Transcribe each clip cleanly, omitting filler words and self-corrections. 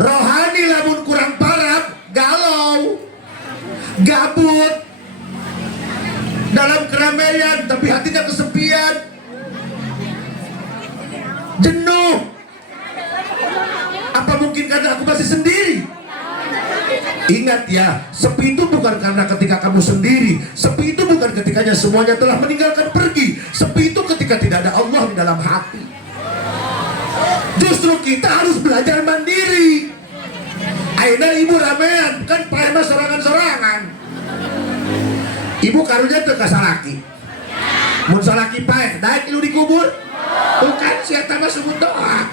Rohani lamun kurang parab, galau, gabut, dalam keramaian tapi hatinya kesepian, jenuh. Apa mungkin karena aku masih sendiri? Ingat ya, sepi itu bukan karena ketika kamu sendiri. Sepi itu bukan ketikanya semuanya telah meninggalkan pergi. Sepi itu ketika tidak ada Allah di dalam hati. Justru kita harus belajar mandiri. Aina ibu ramean, kan paema sorangan-sorangan. Ibu karunya teu kasalaki. Mun salaki pae, daek lu dikubur. Bukan sia mah sumut doa.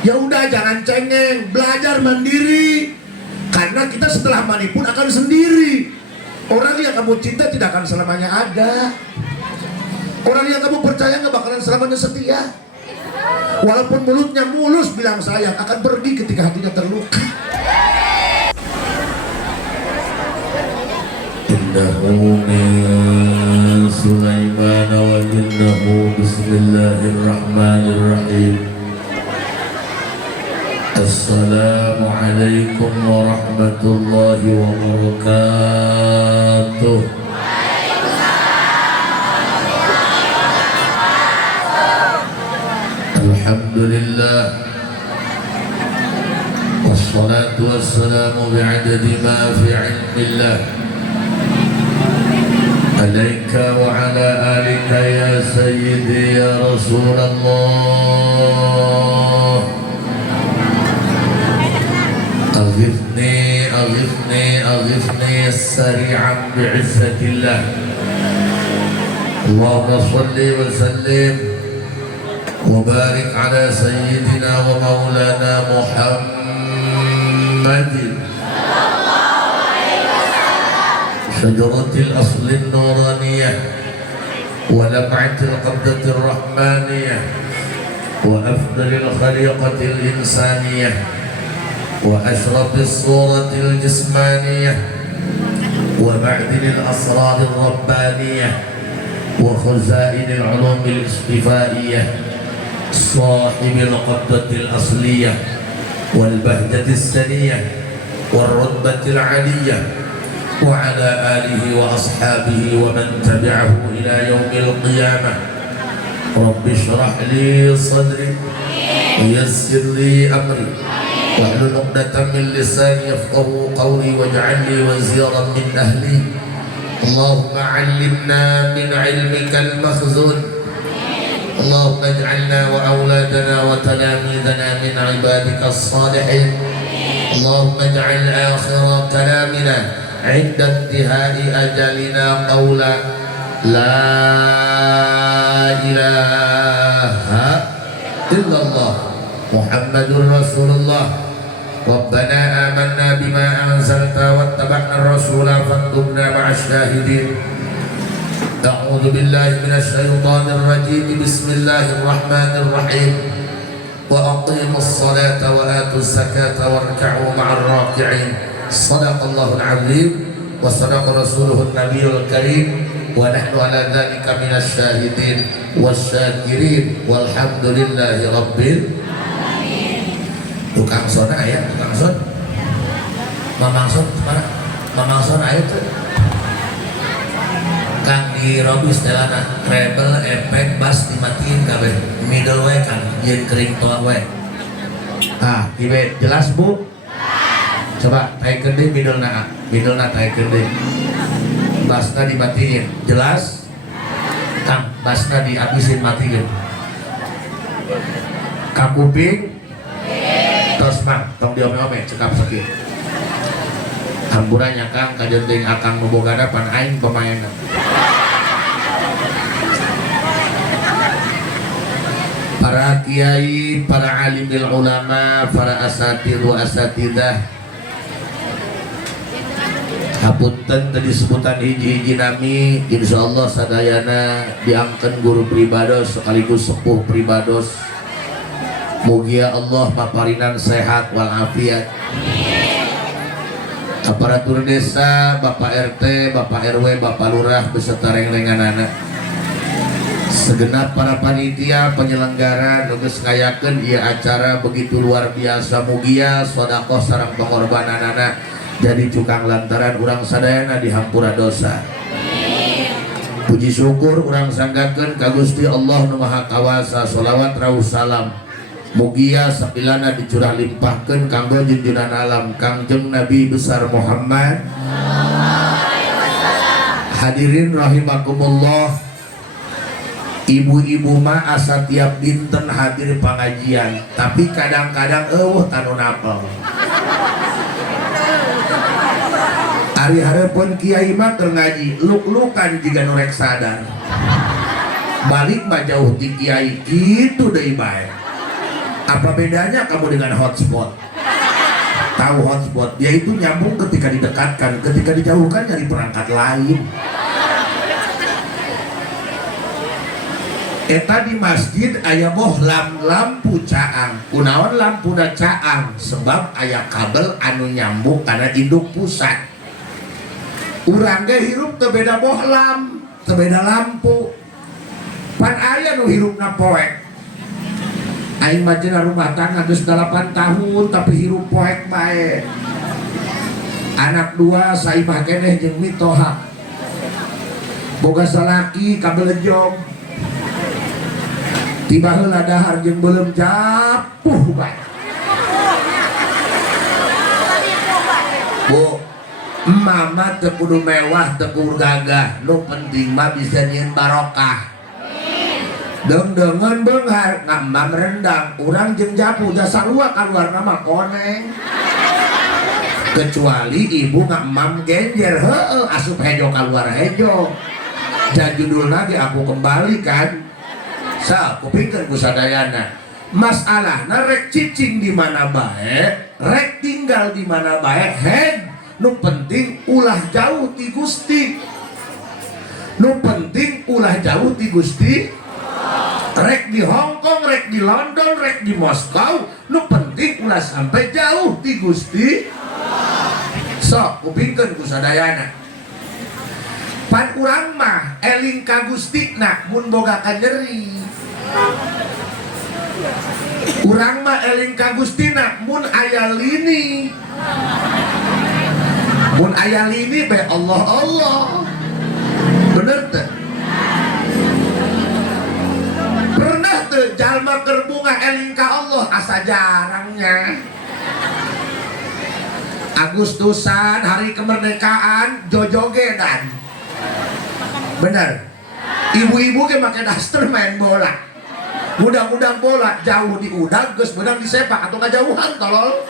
Ya udah, jangan cengeng, belajar mandiri. Karena kita setelah mati pun akan sendiri. Orang yang kamu cinta tidak akan selamanya ada. Orang yang kamu percaya nggak bakalan selamanya setia. Walaupun mulutnya mulus bilang sayang, akan pergi ketika hatinya terluka. Innahu min Sulaiman wa innahu bismillahirrahmanirrahim. Assalamualaikum warahmatullahi wabarakatuh. Alhamdulillah, wassalatu wassalamu bi'adadi ma fi ilmillah, alaika wa ala alika ya sayyidi ya Rasulullah. أغثني أغثني أغثني سريعا بعزة الله. اللهم صل وسلم وبارك على سيدنا ومولانا محمد شجرة الأصل النورانية ولمعة القبضة الرحمانية وأفضل الخليقة الإنسانية وأشرف الصورة الجسمانية ومعدن الأسرار الربانية وخزائن العلوم الاصطفائية صاحب القبضة الأصلية والبهجة السنية والرتبة العلية وعلى آله وأصحابه ومن تبعه إلى يوم القيامة. رب اشرح لي صدري ويسر لي أمري واحلل عقدة من لساني يفقهوا قولي واجعل لي وزيرا من أهلي. اللهم علمنا من علمك المخزون. اللهم اجعلنا وأولادنا وتلاميذنا من عبادك الصالحين. اللهم اجعل آخر كلامنا عند انتهاء أجلنا قولا لا إله إلا الله محمد رسول الله. ربنا آمنا بما أنزلت واتبعنا الرسول فاكتبنا مع الشاهدين. أعوذ بالله من الشيطان الرجيم. بسم الله الرحمن الرحيم. وأقيموا الصلاة وآتوا الزكاة واركعوا مع الراكعين. صدق الله العظيم وصدق رسوله النبي الكريم ونحن على ذلك من الشاهدين والشاكرين والحمد لله رب العالمين. Tukang son aya, tukang son, mamang son mana? Mamang son aya tuh. Kang di Robis telana, treble, efek, bass dimatiin kabeh, middle way kan, jeung kering toa way. Ah, ibe jelas bu? Coba taikeun deui middle na taikeun deui. Bassna dimatiin, jelas? Kang, bassna dihabisin matiin. Kang kuping terus mang, tong diome-ome cekap sakit. Hamburannya Kang kajenting akang membogana pan aing pemainna. Para kiai, para alimil ulama, para asatidz wa asatidzah. Hapunten tadi sebutan hiji-hiji nami, insyaallah sadayana diangkeun guru pribados sekaligus sepuh pribados. Mugia Allah maparinan sehat walafiat. Aparatur desa, Bapak RT, Bapak RW, Bapak Lurah beserta reng-renganana. segenap para panitia penyelenggara nugas ngayakeun ieu acara begitu luar biasa, mugia sedekah sareng pengorbanan anak jadi cukang lantaran urang sadayana dihampura dosa. Puji syukur urang sanggakeun ka Gusti Allah Nu Maha Kawasa, sholawat rawuh salam mugia sapilana dicurah limpahkeun kanggo junjunan alam Kangjeng Nabi besar Muhammad. Hadirin rahimakumullah. Ibu-ibu mah asa tiap dinten hadir pengajian, tapi kadang-kadang tanu napel. Ari hareupeun kiai mah keur ngaji, luk-lukan jiga nu rek sadar. Balik mah jauh ti kiai kitu deui bae. Apa bedanya kamu dengan hotspot? Tahu hotspot? Yaitu nyambung ketika didekatkan, ketika dijauhkan dari perangkat lain. Eta di masjid aya boh lampu caang. Kunaon lampuna caang? Sebab aya kabel anu nyambung karena induk pusat. Urang ge hirup teu beda bohlam, teu beda lampu. Pan aya nu hirupna poek. Aing mah rumah tangga geus 8 tahun tapi hirup poek bae. Anak 2 saimah keneh jeung mitoha. Boga salaki kabelejong. Tiba heula dahar jeung belum japuh bae. Bu, mama teu kudu mewah, teu kudu gagah, nu penting mah bisa nyieun barokah. Deung-deungeun beunghar ngambang rendang, urang jeung japu da sarua kaluarna mah koneng. Kecuali ibu ngamam genjer, heueuh asup hejo kaluar hejo. Dan judulna ge aku kembali kan. Sa, kupingkeun ku sadayana. Masalahna rek cicing di mana bae, rek tinggal di mana bae, hen. Nu penting ulah jauh ti Gusti. Nu penting ulah jauh ti Gusti. Rek di Hong Kong, rek di London, rek di Moskow, nu penting ulah sampai jauh ti Gusti. Sok kupingkeun ku sadayana. Pan urang mah eling ka Gustina mun boga kanyeri. Urang mah eling ka Gustina mun aya lini. Mun aya lini be Allah Allah. Bener teu? Pernah teu jalma keur bunga eling ka Allah asa jarangnya. Agustusan hari kemerdekaan jojogedan. Bener. Ibu-ibu ke make daster main bola. Udang-udang bola jauh di udang, geus beunang disepak atau ngajauhan tolol.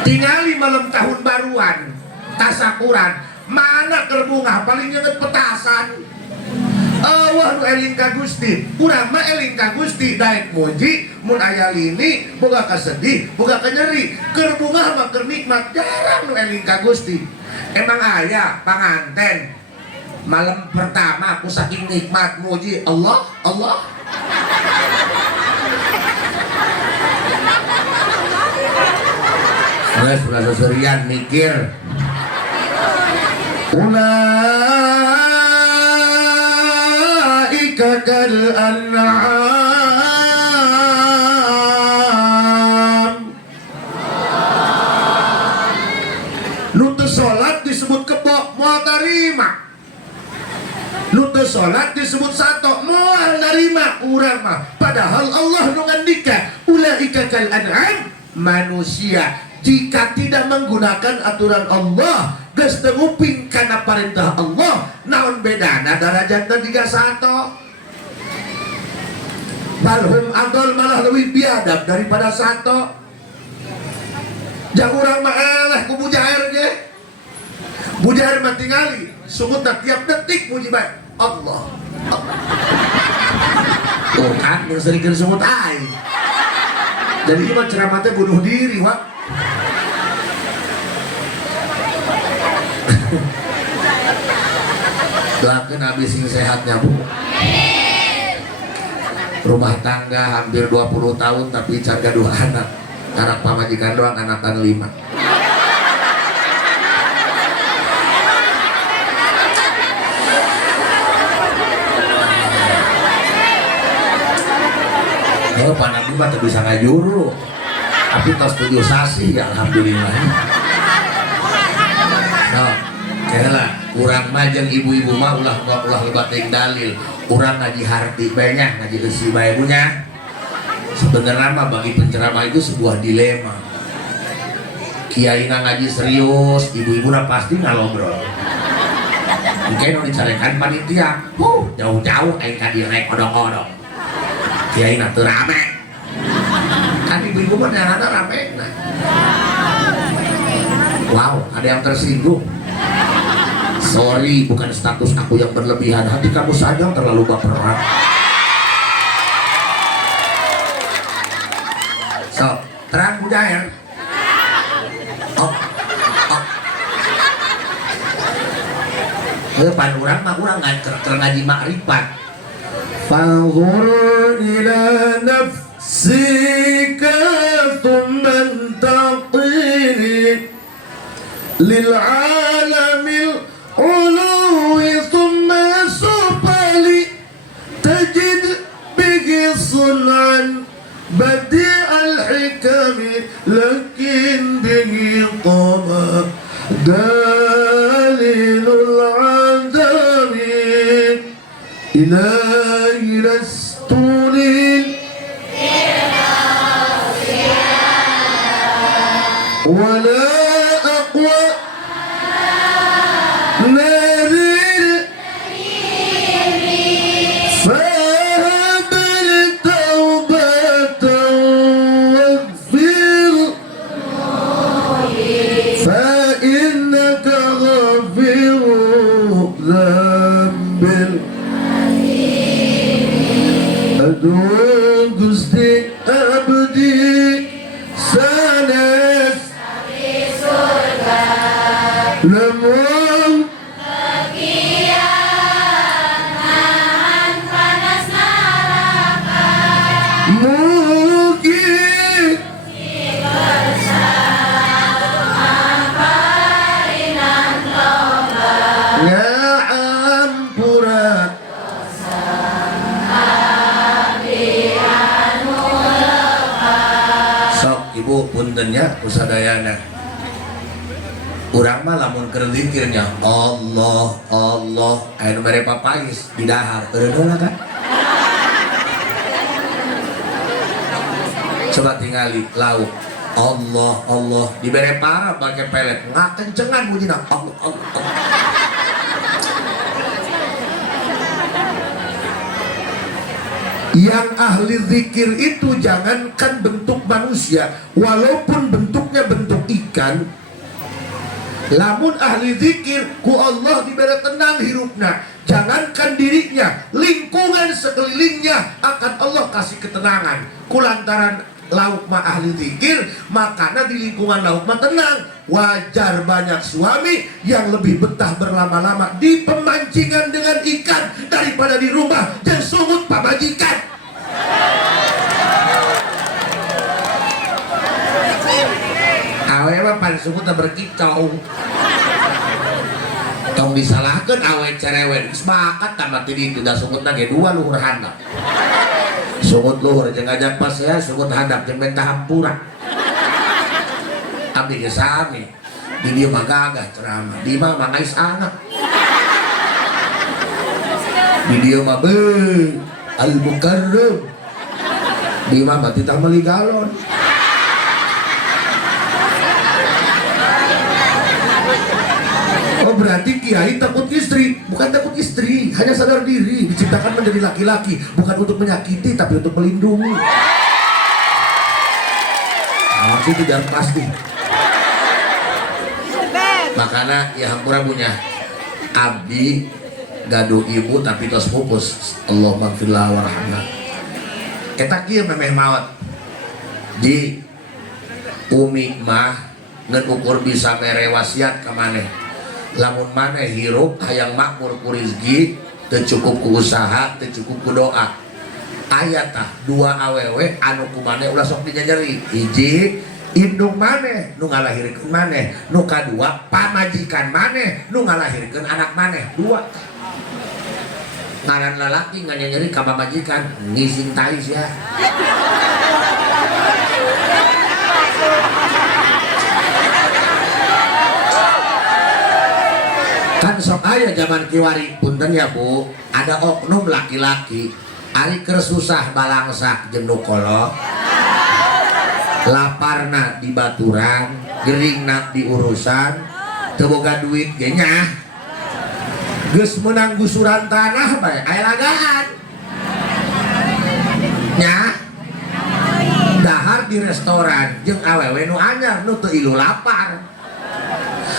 Tingali malam tahun baruan, tasakuran, mana kerbunga paling nyeungeut petasan. Wah nu eling ka Gusti, urang mah eling ka Gusti daek muji, mun aya lini, boga kasedih, boga kenyeri, keur bunga mah keur nikmat, jarang nu eling ka Gusti. Emang aya panganten malam pertama aku saking nikmat muji Allah, Allah. Wes ulah seserian mikir. Ulaika kal an'am. Nu teu salat disebut kebo moal tarima. Nu teu salat disebut sato moal narima urang mah. Padahal Allah nu ngandika ulaika kal an'am, manusia jika tidak menggunakan aturan Allah geus teu nguping kana parentah Allah, naon bedana darajatna tiga sato? Balhum adol malah lebih biadab daripada sato. Jang urang mah eleh ku bujair ge. Bujair mah tingali sumutna tiap detik muji bae Allah. Tuh kan yang sering sumut aing. Jadi ini mah ceramah teh bunuh diri, Wak. Doakeun abdi sing sehatnya, Bu. Rumah tangga hampir 20 tahun tapi jaga 2 anak. Anak pamajikan doang, anakan 5. Oh, Pak Nabi mah teu bisa ngajuru. Tapi tos studio sasi ya alhamdulillah. Nah, kela urang mah jeung ibu-ibu mah ulah lebat deui dalil. Urang ngaji harti banyak, ngaji isi bae punya. Sebenarnya mah bagi penceramah itu sebuah dilema. Kiaina ngaji serius, ibu-ibu pasti ngalobrol. Mungkin udah dicalekan panitia, jauh-jauh aing ka dieu rek odong-odong. Kiaina teu rame. Kan ibu-ibu mah nyarana rame. Nah. Wow, ada yang tersinggung. Sorry, bukan status aku yang berlebihan. Hati kamu saja yang terlalu baperan. So, terang Bujair. Oh. Pan urang mah urang ngaji makrifat. Fanzur ila nafsika thumma taqini lil alamil ulwi thumma sufali tajid bihi sun'an badi' al-hikami lakin bihi qama dalilul adami ilahi lastulil wala aqwa nadir fahab al-tawbatan waghfir fa-innaka ghafiru dhanbil aduh Gusti abdi sanes namun mungkin ngaampura sok ibu puntennya usadayana urang mah lamun keur zikirnya Allah Allah aya nu mere papais di dahar eureun kan coba tingali lauk Allah Allah dibere para bage pelet ngakencengan bunyi Allah Allah Allah. Yang ahli zikir itu jangankan bentuk manusia, walaupun bentuknya bentuk ikan, lamun ahli zikir ku Allah diberi tenang hirupna, jangankan dirinya, lingkungan sekelilingnya akan Allah kasih ketenangan. Kulantaran lauk mah ahli zikir, makanya di lingkungan lauk mah tenang. Wajar banyak suami yang lebih betah berlama-lama di pemancingan dengan ikan daripada di rumah dan sungut pamajikan. Awe mah pan sungut tak berkicau. Tong disalahkan awe cerewet sepakat tamat di itu dah sungut nage dua luhur handap. Sungut luhur jeung ngajak pas ya sungut handap jeung mentah hampura. Abdi ge sami. Di dieu mah gagah ceramah, di mah mangais anak. Di dieu mah al-mukarram. Di mah mah titah meuli galon. Oh berarti kiai takut istri, bukan takut istri, hanya sadar diri, diciptakan menjadi laki-laki, bukan untuk menyakiti tapi untuk melindungi. Maksud tidak pasti. Makanya ya hampura punya abdi gaduh ibu tapi tos pupus Allah maghfirlah warhamna. Eta kieu memeh maot di umi mah ngan ukur bisa mere wasiat ka maneh. Lamun maneh hirup hayang makmur ku rezeki teu cukup ku usaha teu cukup ku doa. Aya tah dua awewe anu ku maneh ulah sok dijajari. Hiji indung maneh nu ngalahirkeun maneh, nu kadua pamajikan maneh nu ngalahirkeun anak maneh. Dua ngaran lalaki nggak nyeri ka majikan ngising tais ya. Kan sok aya zaman kiwari punten ya Bu, ada oknum laki-laki ari keur susah balangsak jeung nu kolot, laparna di baturan, geringna di urusan, teu boga duit ge nya. Geus meunang gusuran tanah bae aya lagaan. Nya dahar di restoran jeung awewe nu anyar nu teu ilu lapar.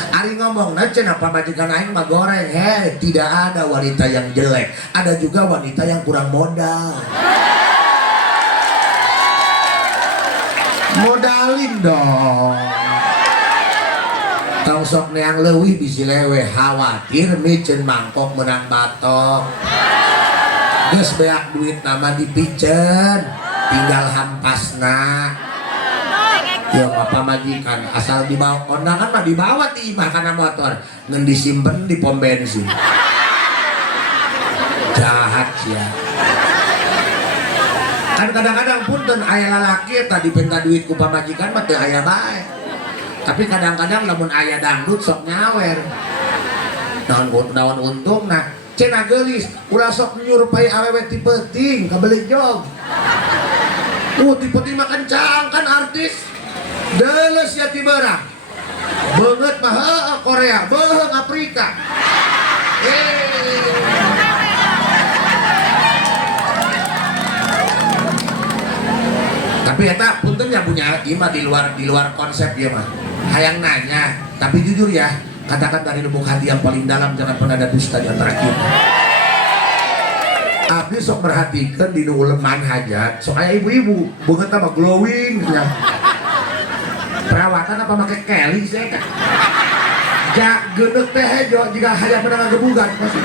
Ari ngomong cenah pamajikan aing mah goreng, tidak ada wanita yang jelek, ada juga wanita yang kurang modal. Modalin dong. Tong sok neang leuwih bisi lewe khawatir micen mangkok menang batok. Geus beak duit nama dipicen, tinggal hampasna. Ya apa majikan asal dibawa kondangan mah dibawa ti imah kana motor ngan disimpen di pom bensin. Jahat sia. Kan kadang-kadang punten aya lalaki eta dipenta duit ku pamajikan mah teu aya bae. Tapi kadang-kadang lamun aya dangdut sok nyawer. Naon untungna cenah geulis ulah sok nyurupai awewe ti peuting kabeli jog. Ti peuting mah kencang kan artis. Deles ya tibarang banget mah Korea beung Afrika. Tapi eta punten ya punya imah di luar konsep ya mah hayang nanya, tapi jujur ya katakan dari lubuk hati yang paling dalam jangan pernah ada dusta di antara kita. Abdi sok perhatikan di uleman hajat sok aya ibu-ibu beungeut mah glowing ya. Perawatan apa make Kelly sih kan? Ja geudeg teh hejo jika hayang menang gebugan pasti.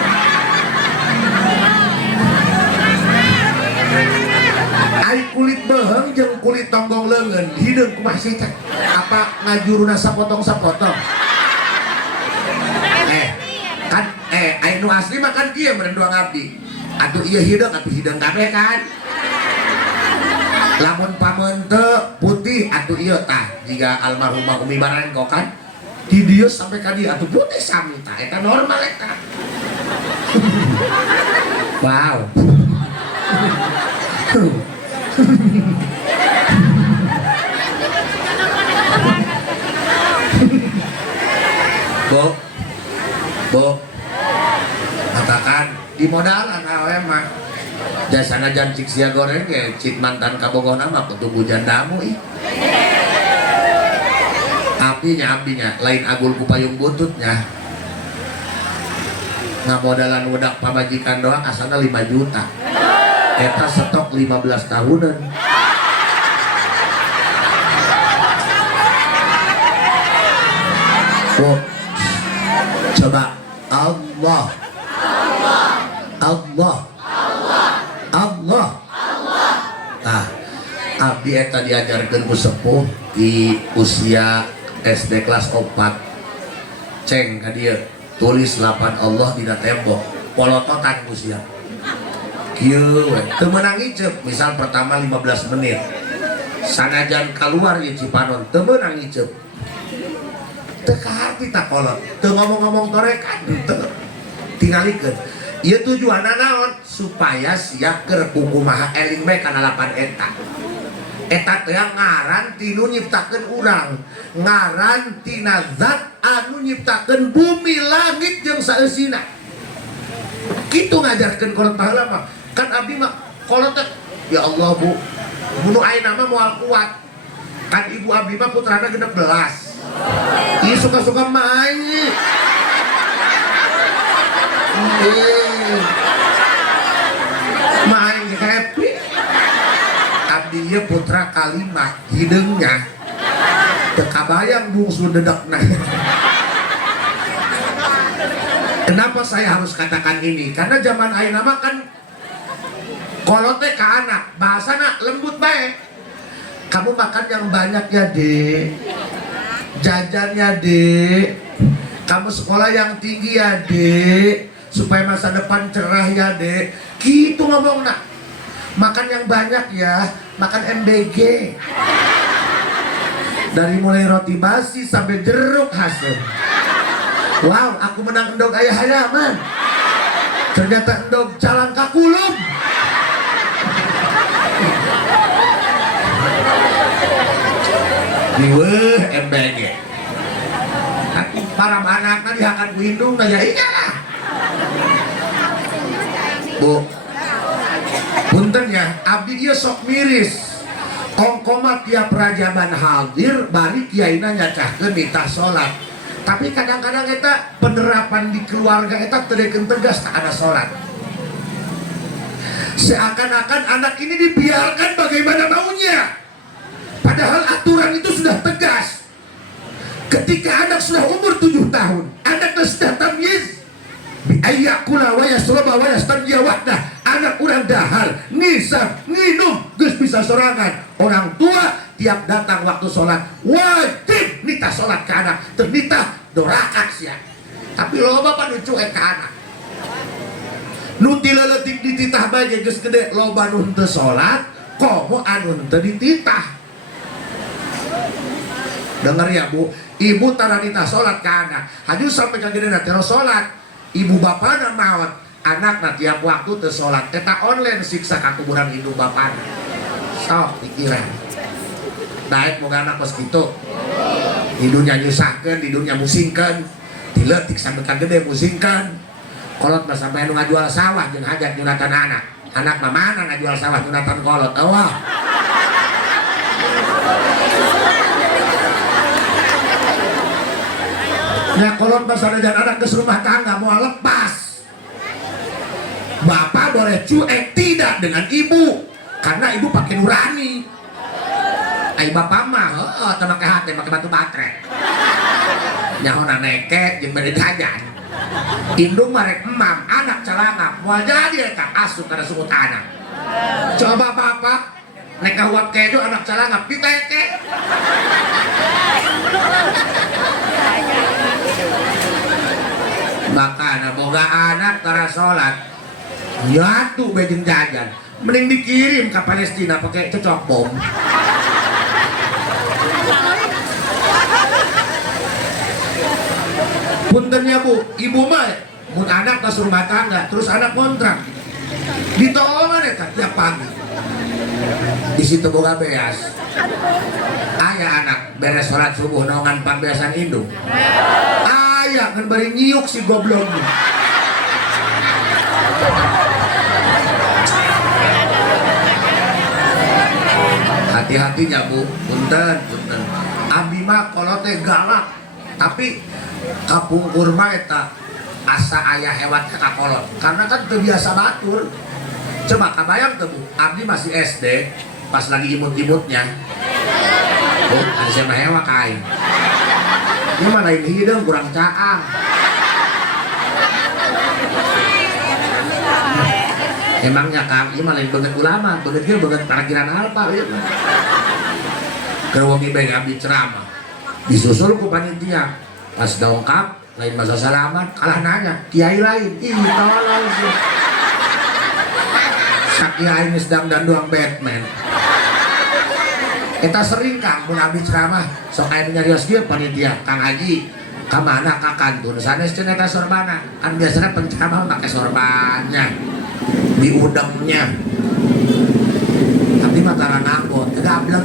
Ari kulit beheung jeung kulit tonggong leungeun hideung kumaha sih teh? Apa ngajuruna sapotong-sapotong? Kan anu asli mah kan kieu menduang abdi. Atuh ieu hideung atuh hideung kabeh kan? Lamun pamente putih atuh ieu tah jika almarhumah Umi Barengko kan di dieu sampai ka dieu atuh putih sami tah eta normal eta. Wow. Bo katakan di modalan awe mah jasana jan cik sia goreng ge cik mantan kabogona mah kudu jandamu ih. Abdinya lain agul ku payung bututnya. Ngamodalan budak pamajikan doang asalna 5 juta. Eta stok 15 tahunan. Oh, coba Allah. Nah, abdi eta diajarkeun ku sepuh di usia SD kelas 4. Ceng ka dieu tulis lapan Allah dina tembok. Polototan usia. Kieu we teu meunang icep, misal pertama 15 menit. Sanajan keluar ieu Cipanon teu meunang icep. Teu kahati tak kolot, teu ngomong-ngomong torekan teu. Tingalikeun. Ieu tujuanna naon? Supaya sia keur kumaha eling we kana lapan eta. Eta teh ngaran tinu nyiptakeun urang, ngaran tina zat anu nyiptakeun bumi langit jeung saeusina. Kitu ngajarkeun kolot baheula mah. Kan abdi mah kolot teh ya Allah Bu, nu ayeuna mah moal kuat. Kan ibu abdi mah putrana 16. Ieu suka-suka main. Main happy. Abdi ieu putra kalimat hideungnya teu kabayang bungsu dedekna. Kenapa saya harus katakan ini? Karena zaman ayeuna mah kan kolot teh ka anak, bahasana lembut bae. Kamu makan yang banyak ya, Dek. Jajannya, Dek. Kamu sekolah yang tinggi ya, Dek. supaya masa depan cerah ya dek. Gitu ngomong nak. Makan yang banyak ya, makan MBG. Dari mulai roti basi sampai jeruk hasil. Wow, aku menang endog ayah hayaman. Ternyata endog jalan kakulum. Weh, MBG. Tapi para anaknya dihakan ku hindung, ya iyalah. Bu, punten ya, abdi dia sok miris. Ongkomat tiap rajaban hadir, bari kiaina nyacahkeun nitah salat. Tapi kadang-kadang kita penerapan di keluarga kita terdekin tegas tak ada salat. Seakan-akan anak ini dibiarkan bagaimana maunya. Padahal aturan itu sudah tegas. Ketika anak sudah umur 7 tahun, anaknya sudah tamyiz, biayyakula wa yasroba wa yastanjiya wahdah. Anak urang dahar, ngisab, nginum, geus bisa sorangan. Orang tua tiap datang waktu sholat wajib nitah sholat ke anak. Ternitah dorakan sia. Tapi loba pan cuek ke anak. Nu tileletik dititah bae geus gede, loba nu henteu sholat, komo anu henteu dititah. Dengar ya bu, ibu tara nitah sholat ke anak. Haju sampai ke gede terus sholat. Ibu bapana maot, anak tiap waktu teu sholat. Eta online siksa kakuburan ibu bapana. Sok pikiran. Daek moga anak kos kitu. Hidungnya nyusahkeun, hidungnya musingkeun. Diletik sampai ka gede musingkeun. Kolot mah sampai anu ngajual sawah jeung hajat nyunatan anak. Anak mah mana ngajual sawah nyunatan kolot. Eueuh. Ya kolot mah dan anak ke rumah tangga mau lepas. Bapak boleh cuek tidak dengan ibu karena ibu pakai nurani. Ai bapak mah teu make hate make batu baterai. Nyahona neke jeung bade jajan. Indung marek emam anak calangap moal jadi eta asup kana sumut anak. Coba bapak nek kahuap kedo anak calangap diteke. Makanya boga anak tara sholat nyatu bejeng jajan mending dikirim ke Palestina pakai cocok bom. Puntennya bu, ibu mah mun anak pas rumah tangga terus anak kontrak ditolongan eta tiap pagi di situ boga beas. Ayah anak beres sholat subuh naongan pambeasan indung. Ayah kan bari nyiuk si goblok. Hati-hatinya bu, punten. Abi mah kalau teh galak, tapi kapungkur mah eta asa ayah hewan ke kakolot. Karena kan terbiasa batur. Coba kabayang tuh bu, Abi masih SD, pas lagi imut-imutnya. Oh, ada siapa hewan kain. Ini mah lain hidung kurang caang. Emangnya Kang, ini mah lain banget ulama, banget dia banget parkiran alpa ya. Kerwangi bae abdi ceramah. Disusul ku panitia. Pas dongkap, lain masa salaman, kalah nanya, kiai lain. Ih, tolong sih. Sakiai ini sedang danduang Batman. Kita sering Kang, mun abdi ceramah, sok aya nyarios kieu panitia, Kang Haji, ka mana ka kantun sanes cenah eta sorbana. Kan biasanya penceramah pakai sorbannya. Di udangnya. Tapi mataran anggot, gablek.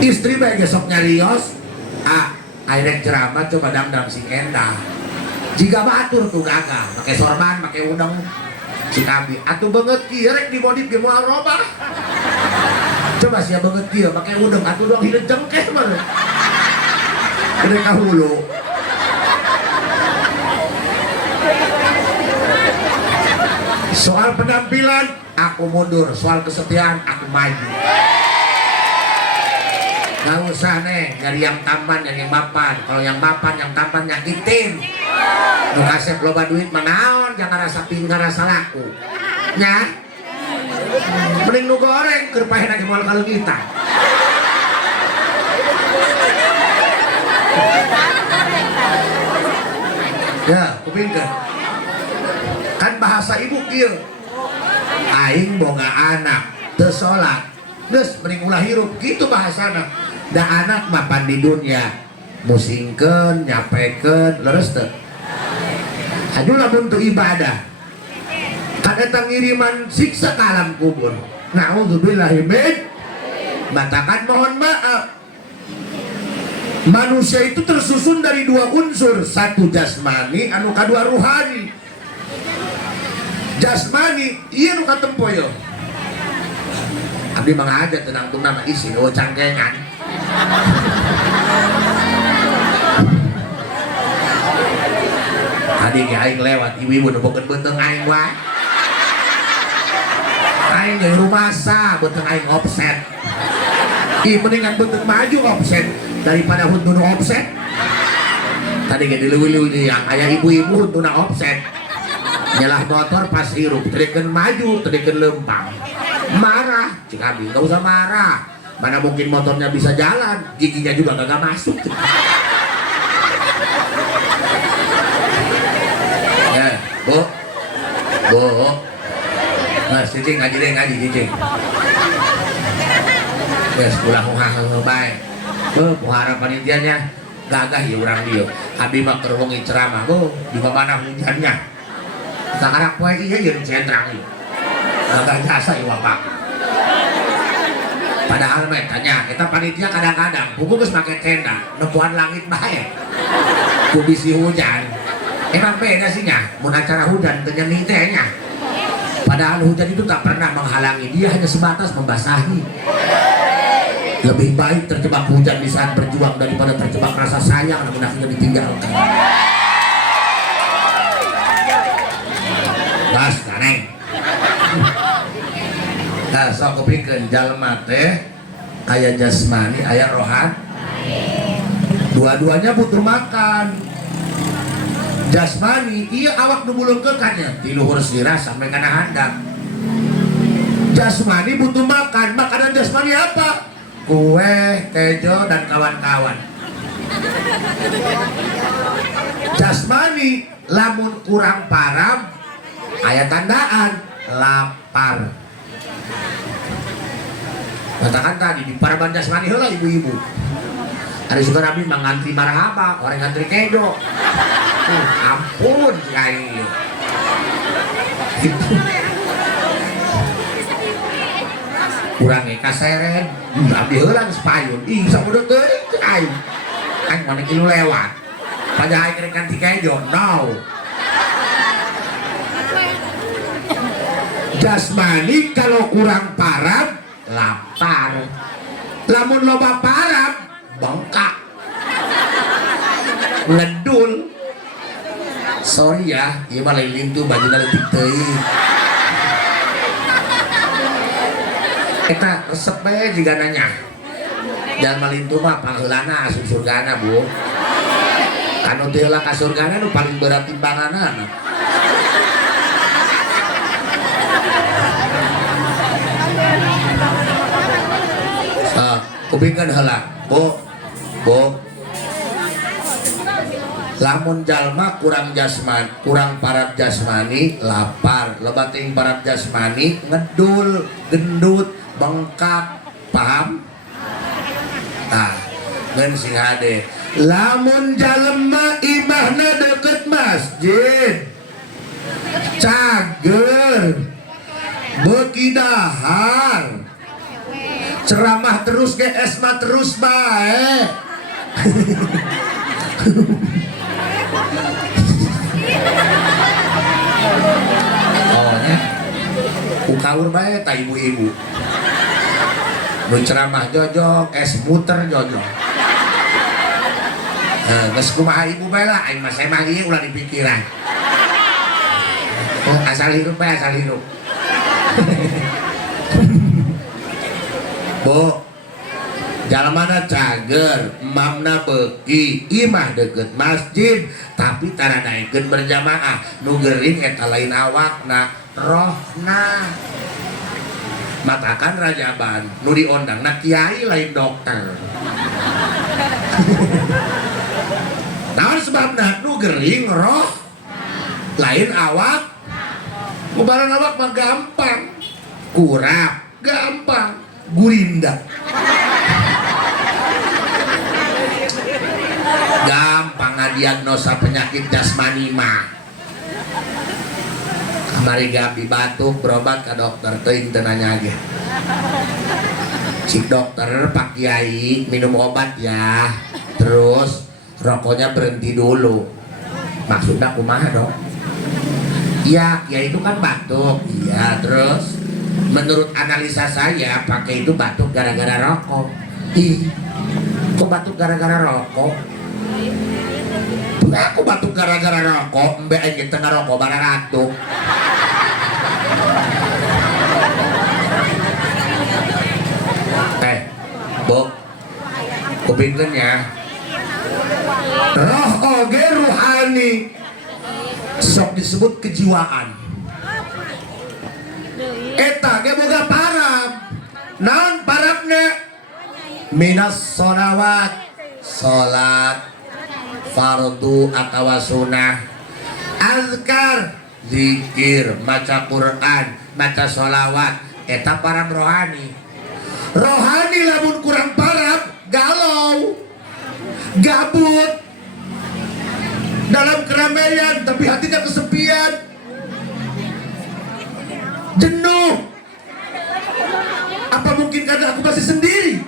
Istri bae gesok nyarios, airek ceramah coba dangdang si Endah. Jika batur tuh gagah, pakai sorban, pakai udang. Si Kabi, atuh banget kieu rek di modif ge moal robah. Coba sia banget kieu pakai udang, atuh doang hideung jengkeh mah. Gede ka hulu. Soal penampilan aku mundur, soal kesetiaan aku maju. Gak usah nih nyari yang tampan, nyari yang mapan. Kalau yang mapan, yang tampan nyakitin. Nu kasep loba duit manaon, jangan rasa pinggir rasa laku. Nya, mending nu goreng kerpahin lagi moal kalau kita. Ya, kupingkeun. Kan bahasa ibu kieu. Aing boga anak, teu salat. Geus mending ulah hirup, gitu bahasana. Da anak mapan di dunia, musingkeun, nyapekeun, leres teu? Aju lamun teu ibadah. Kan eta ngiriman siksa ka alam kubur. Nauzubillahi min. Batakan mohon maaf. Manusia itu tersusun dari dua unsur, satu jasmani, anu kadua ruhani. Jasmani, iya nu katempoyo. Abdi mengajar tenang tuna mah isi nu cangkengan. Tadi ge aing lewat, ibu-ibu nu bokeun beuteng aing wae. Aing ge rumasa beuteng aing offset. Ih mendingan beuteng maju offset daripada huntuna offset. Tadi ge dileuwih-leuwih yang aya ibu-ibu huntuna offset. Nyalah motor pas hirup, tadikeun maju, tadikeun lempang. Marah, cik Abi, gak usah marah. Mana mungkin motornya bisa jalan, giginya juga gak masuk. Ya, Bu. Nah, cicing ngaji deh, ngaji cicing. Yes, ulah ngahang bae. Pohara panitianya gagah ya urang dia. Abi mah keur wengi ceramah, Bu, di mana hujannya. Sekarang poe ieu jeung centrang ieu. Gagah jasa ieu Bapak. Padahal mah tanya, kita panitia kadang-kadang buku geus make tenda, nempuan langit bae. Ku bisi hujan. Emang beda sih nya, mun acara hujan teu nyeni teh nya. Padahal hujan itu tak pernah menghalangi, dia hanya sebatas membasahi. Lebih baik terjebak hujan di saat berjuang daripada terjebak rasa sayang namun akhirnya ditinggalkan. Gas kaneng. Nah, sok kupikeun jalma teh aya jasmani, aya rohan. Dua-duanya butuh makan. Jasmani, iya awak nu mulungkeun kannya ti luhur sirah sampai kana handap. Jasmani butuh makan, makanan jasmani apa? Kue, kejo, dan kawan-kawan. Jasmani, lamun kurang param, aya tandaan lapar. Katakan tadi di paraban jasmani heula ibu-ibu. Ada suka Nabi mengantri marhaba, orang ngantri kejo. Ampun kayak gitu. Kurang kaseren, abdi heula geus payun. Ih samudeut teuing teh aing. Aing mah kilu lewat. Padahal aing keur ganti kejo, no. Jasmani kalau kurang parab lapar. Lamun loba parab bengkak. Ngedul. Sorry ya, ieu mah lain tuh bajuna leutik teuing. Eta resep bae jiga nanya. Jalma lintu mah pangheulana asup surgana, Bu. Kanu teu heula ka surgana nu paling berat timbanganana. Kupingkeun heula, Bu. Lamun jalma kurang jasmani, kurang parat jasmani, lapar. Loba teuing parat jasmani, ngedul, gendut, bengkak, paham? Nah, ngeun sing hade. Lamun jalema imahna deket masjid, cager, beuki dahar, ceramah terus ge esma terus bae. Ohnya ukaur bae ta ibu-ibu. Mun ceramah jojok, es muter jojok. Geus kumaha ibu bae lah, aing mah semah ieu ulah dipikiran. Oh, asal hirup bae, asal hirup. Bu, jalmana cager, mamna beuki, imah deket masjid, tapi tara naikeun berjamaah, nu geuring eta lain awakna, rohna. Matakan rajaban, nu diondangna kiai lain dokter. Naon sebabna nu geuring roh lain awak. Kubaran awak mah gampang, kurap gampang, gurinda gampang ngadiagnosa penyakit jasmani mah. Kamari gabi batuk berobat ke dokter teuing teu nanya ge. Cik dokter, Pak Kiai minum obat ya, terus rokoknya berhenti dulu. Maksudnya kumaha dong? Iya, Kiai itu kan batuk. Iya, terus menurut analisa saya pakai itu batuk gara-gara rokok. Ih, kok batuk gara-gara rokok? Aku batuk gara-gara rokok, mbak aja tengah rokok barang atuk. Bu, kupingkeun ya. Roh oge ruhani, sok disebut kejiwaan. Eta ge boga parab. Naon parabna? Minas sholawat, salat fardu atawa sunnah, azkar, zikir, maca Quran, maca sholawat. Eta parab rohani. Rohani lamun kurang parab, galau, gabut, dalam keramaian tapi hatinya kesepian, jenuh. Apa mungkin karena aku masih sendiri?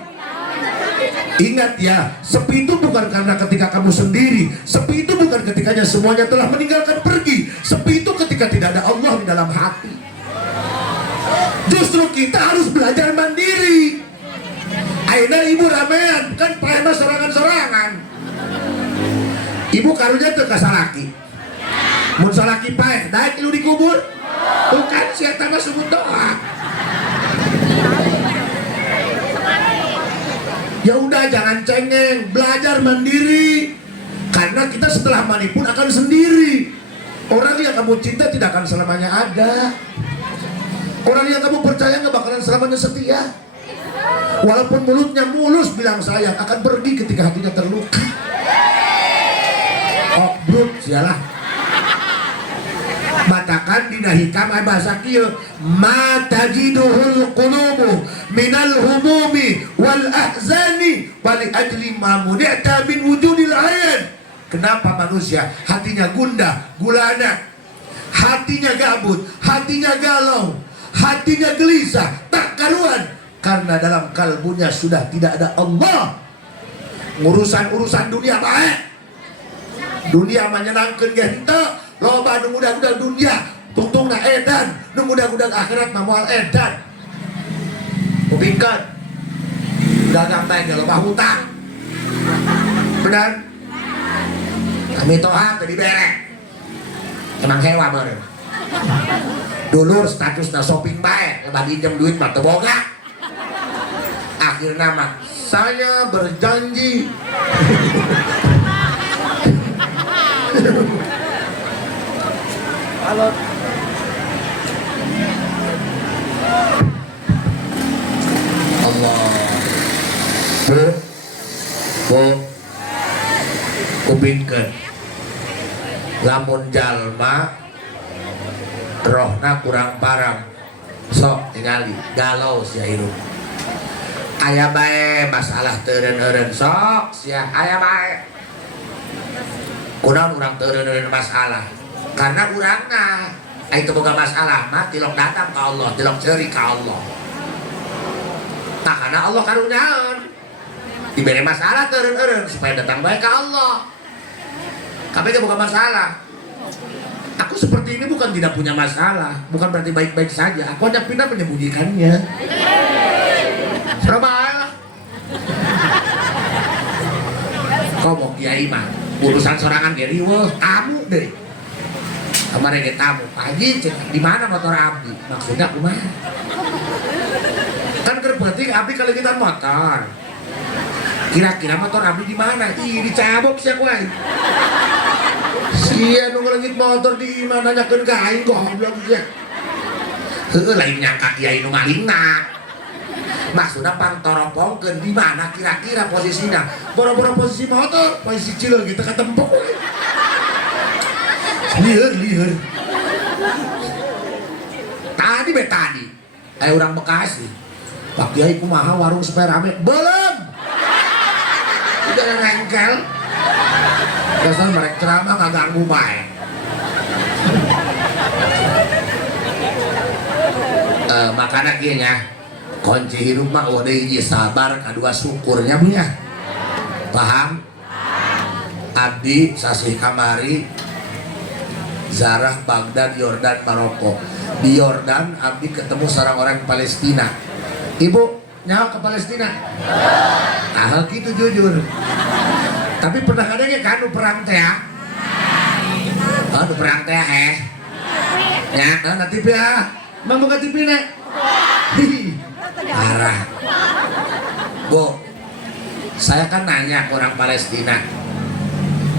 Ingat ya, sepi itu bukan karena ketika kamu sendiri. Sepi itu bukan ketikanya semuanya telah meninggalkan pergi. Sepi itu ketika tidak ada Allah di dalam hati. Justru kita harus belajar mandiri. Aina ibu ramean, kan paema sorangan-sorangan. Ibu karunya teu ka salaki. Mun salaki pae, daek lu dikubur. Bukan sia tama sumut doa. Ya udah, jangan cengeng, belajar mandiri. Karena kita setelah mati pun akan sendiri. Orang yang kamu cinta tidak akan selamanya ada. Orang yang kamu percaya nggak bakalan selamanya setia. Walaupun mulutnya mulus bilang sayang, akan pergi ketika hatinya terluka. Oh brut, sialah. Matakan dina hikam bahasa kieu, ma tajiduhul qulubu minal humumi wal ahzani wali ajli ma mudi'ta min wujudil ayan. Kenapa manusia hatinya gundah, gulana, hatinya gabut, hatinya galau, hatinya gelisah, tak karuan? Karena dalam kalbunya sudah tidak ada Allah. Urusan dunia baik, dunia menyenangkan gento, loba nu mudah-mudah dunia, tungtungna edan, nu mudah-mudah akhirat mah moal edan. Kupingkeun, dagang bae ge loba hutang. Benar? Kami toha teu dibere. Emang hewa meureun. Dulur statusna shopping bae, loba pinjem duit mah teu boga. Akhirnya mah saya berjanji. Halo. Allah. Bu, kupingkeun. Lamun jalma rohna kurang parang, sok tingali galau sia hirup. Aya bae masalah teureun-eureun sok sia aya bae. Kunaon urang teureun-eureun masalah? Karena urangna aya teu boga masalah mah tilok datang ka Allah, tilok ceuri ka Allah. Tah kana Allah karunyaeun. Dibere masalah teureun-eureun supaya datang bae ka Allah. Kabeh teh boga masalah. Aku seperti ini bukan tidak punya masalah, bukan berarti baik-baik saja. Aku hanya pindah menyembunyikannya. Serba kau mau kiai mah urusan sorangan ge riweuh tamu deh. Kemarin ge tamu, Pak Haji di mana motor abdi? Maksudnya kumaha? Kan keur penting abdi kalegitan motor. Kira-kira motor abdi di mana? Ih, dicabok sia ku aing. Sia nu ngeulengit motor di mana nyakeun ka aing goblok sia. Heueuh lain nyangka kiai nu malingna. Maksudnya pangtoropongkeun di mana kira-kira posisinya? Boro-boro posisi motor, posisi cileung gitu ketempuk. liur. Tadi orang Bekasi. Pak Kiai kumaha warung supaya rame? Belum. Udah ngengkel. Dasar mereka ceramah nggak ganggu bae. Makanya kianya kunci hidup mah udah hiji sabar, kedua syukurnya punya. Paham? Abdi sasih kamari Zarah, Baghdad, Yordan, Maroko. Di Yordan, Abdi ketemu seorang orang Palestina. Ibu, nyawa ke Palestina? Ah, gitu jujur. Tapi pernah adanya kan perang teh ya? Oh, perang teh ya, nanti ya. Mang buka TV nek. Parah. Bu, saya kan nanya ke orang Palestina.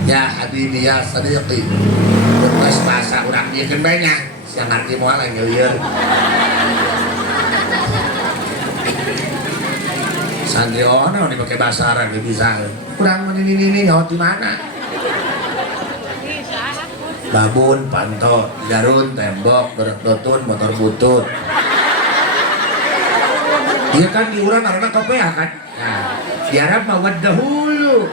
Ya Habibi ya Sadiqi. Terus bahasa orang dia kan banyak. Yang ngerti moal yang ngeliur. Santri ono nih pakai bahasa Arab bisa. Kurang ini nyawa di mana? Babun, panto, jarun, tembok, beretotun, motor butut. Dia kan diurang karena kopea kan. Nah, di Arab mah dahulu.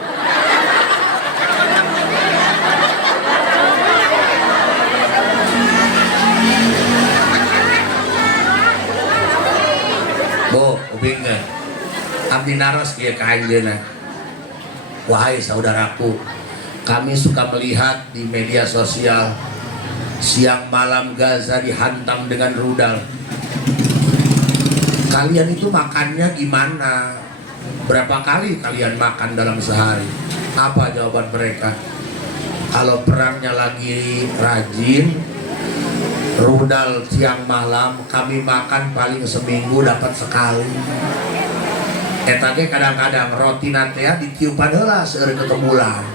Bu, uping nggak? Abdi naros dia ke anjeuna. Wahai saudaraku, kami suka melihat di media sosial siang malam Gaza dihantam dengan rudal. Kalian itu makannya gimana? Berapa kali kalian makan dalam sehari? Apa jawaban mereka? Kalau perangnya lagi rajin, rudal siang malam, kami makan paling seminggu dapat sekali. Eta ge kadang-kadang roti natea ditiupan heula seueur ketemulan.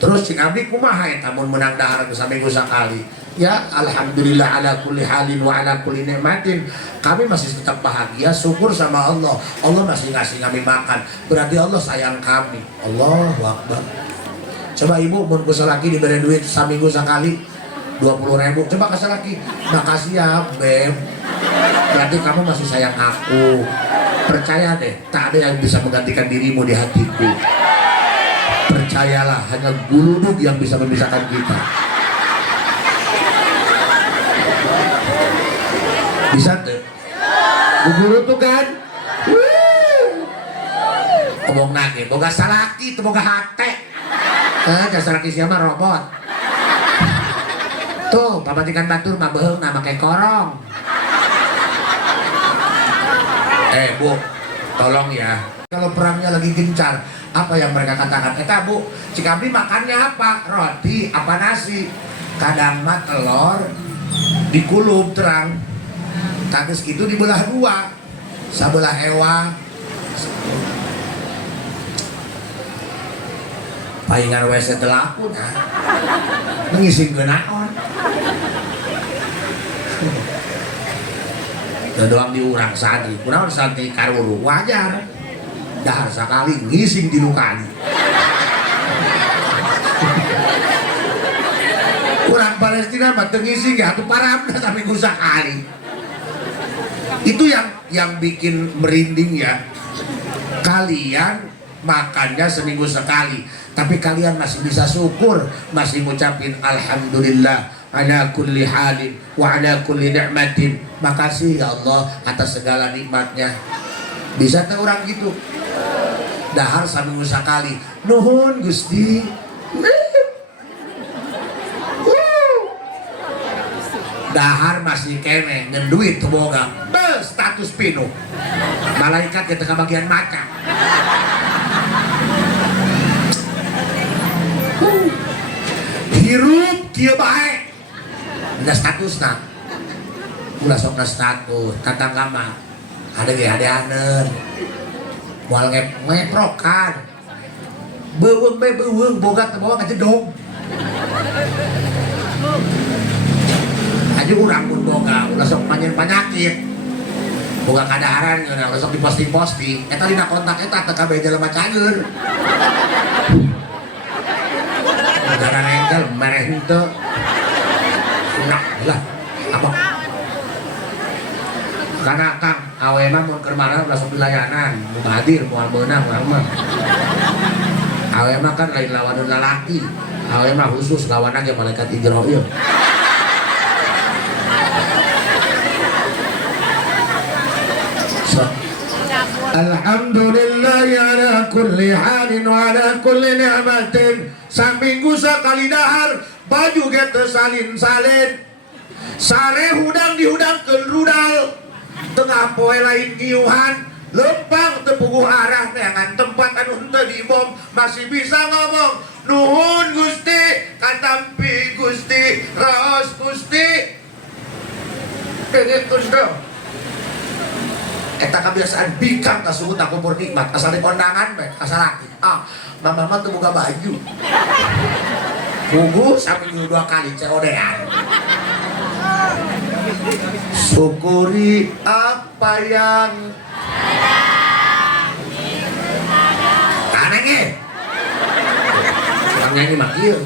Terus cing abdi kumaha eta mun menang dahar saminggu sakali? Ya alhamdulillah ala kulli halin wa ala kulli nikmatin. Kami masih tetap bahagia, syukur sama Allah. Allah masih ngasih kami makan. Berarti Allah sayang kami. Allahu Akbar. Coba ibu mun ku salaki diberi duit saminggu sakali 20.000. Coba ka salaki. Makasih ya, Beb. Berarti kamu masih sayang aku. Percaya deh, tak ada yang bisa menggantikan dirimu di hatiku. Percayalah, hanya guludug yang bisa memisahkan kita. Bisa tuh? Guru tuh kan? Ngomong nage, boga salaki, boga hate. Dasar laki siapa robot. Tuh, pamatikan batur mah beheung nama kayak korong. Bu, tolong ya. Kalau perangnya lagi gencar, apa yang mereka katakan? Bu, cik abdi makannya apa? Roti, apa nasi? Kadang mah telur dikulub terang. Kagis gitu dibelah dua. Sabelah ewang. Paingan WC telapun ha. Mengising genaon. Doang diurang santri, kurang santri karuru wajar. Dahar sekali ngising di lukani. Kurang Palestina mah teu ngising ya atuh parabna tapi ku sakali. Itu yang bikin merinding ya. Kalian makannya seminggu sekali, tapi kalian masih bisa syukur, masih ngucapin alhamdulillah ala kulli halin wa ala kulli ni'matin. Makasih ya Allah atas segala nikmatnya. Bisa tuh orang gitu. Dahar seminggu sekali. Nuhun Gusti. Dahar masih kene ngen duit teu boga. Status pinu. Malaikat kita ke bagian maca. Hirup kieu bae. Ada statusna. Ulah sok na status, tatangga mah. Ada ge adeaneun. Moal ngeprokan. Beuweung boga teu bawa ngajedog. Aja urang pun boga, ulah sok panjen penyakit. Boga kadaharan ulah sok diposting-posting. Eta dina kontak eta teu kabeh jelema cager. Negara engkel mereh henteu. Nah lah apa? Karena Kang awe mah mun keur mana udah sok layanan, mau hadir, mau meunang urang mah. Awe mah kan lain lawan lalaki. Awe mah khusus lawanna ge malaikat Ijrail. Alhamdulillah ala kulli halin wa ala kulli ni'matin. Saminggu sekali dahar baju ge teu salin-salin. Sare hudang dihudangkeun rudal. Tengah poe lain giuhan, lempang teu puguh arah neangan tempat anu henteu dibom masih bisa ngomong. Nuhun Gusti, katampi Gusti, raos Gusti. Dengekeun dong. Eta kebiasaan bikang kasebut aku pur nikmat asal di kondangan bae asal laki. Mama mah teu boga baju. Puguh saminggu 2 kali COD-an. Syukuri apa yang aneh ge. Orang nyanyi mah kieu.